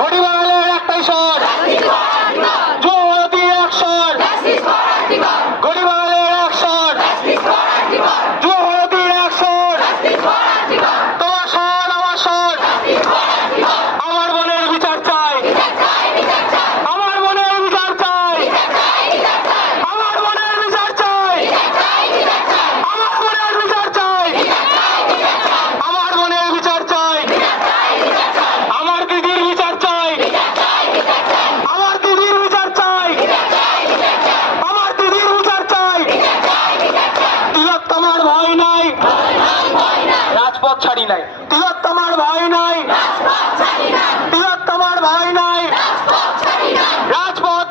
গরিবালের একটাই স্বর, যুবতী অ্যাকশন, গরিবালের অ্যাকশন, যুবতী অ্যাকশন। তোমার স্বর আমার স্বর, আমার মনের বিচার চাই, আমার মনের বিচার চাই, আমার মনের বিচার চাই, আমার মনের বিচার চাই, আমার মনের বিচার চাই, আমার দিদির বিচার চাই, আমার দিদির বিচার চাই, আমার দিদির বিচার চাই। তিলোত্তমার ভয় নাই, রাজপথ ছাড়ি নাই। তিলোত্তমার ভয় নাই, তিলোত্তমার ভয় নাই, রাজপথ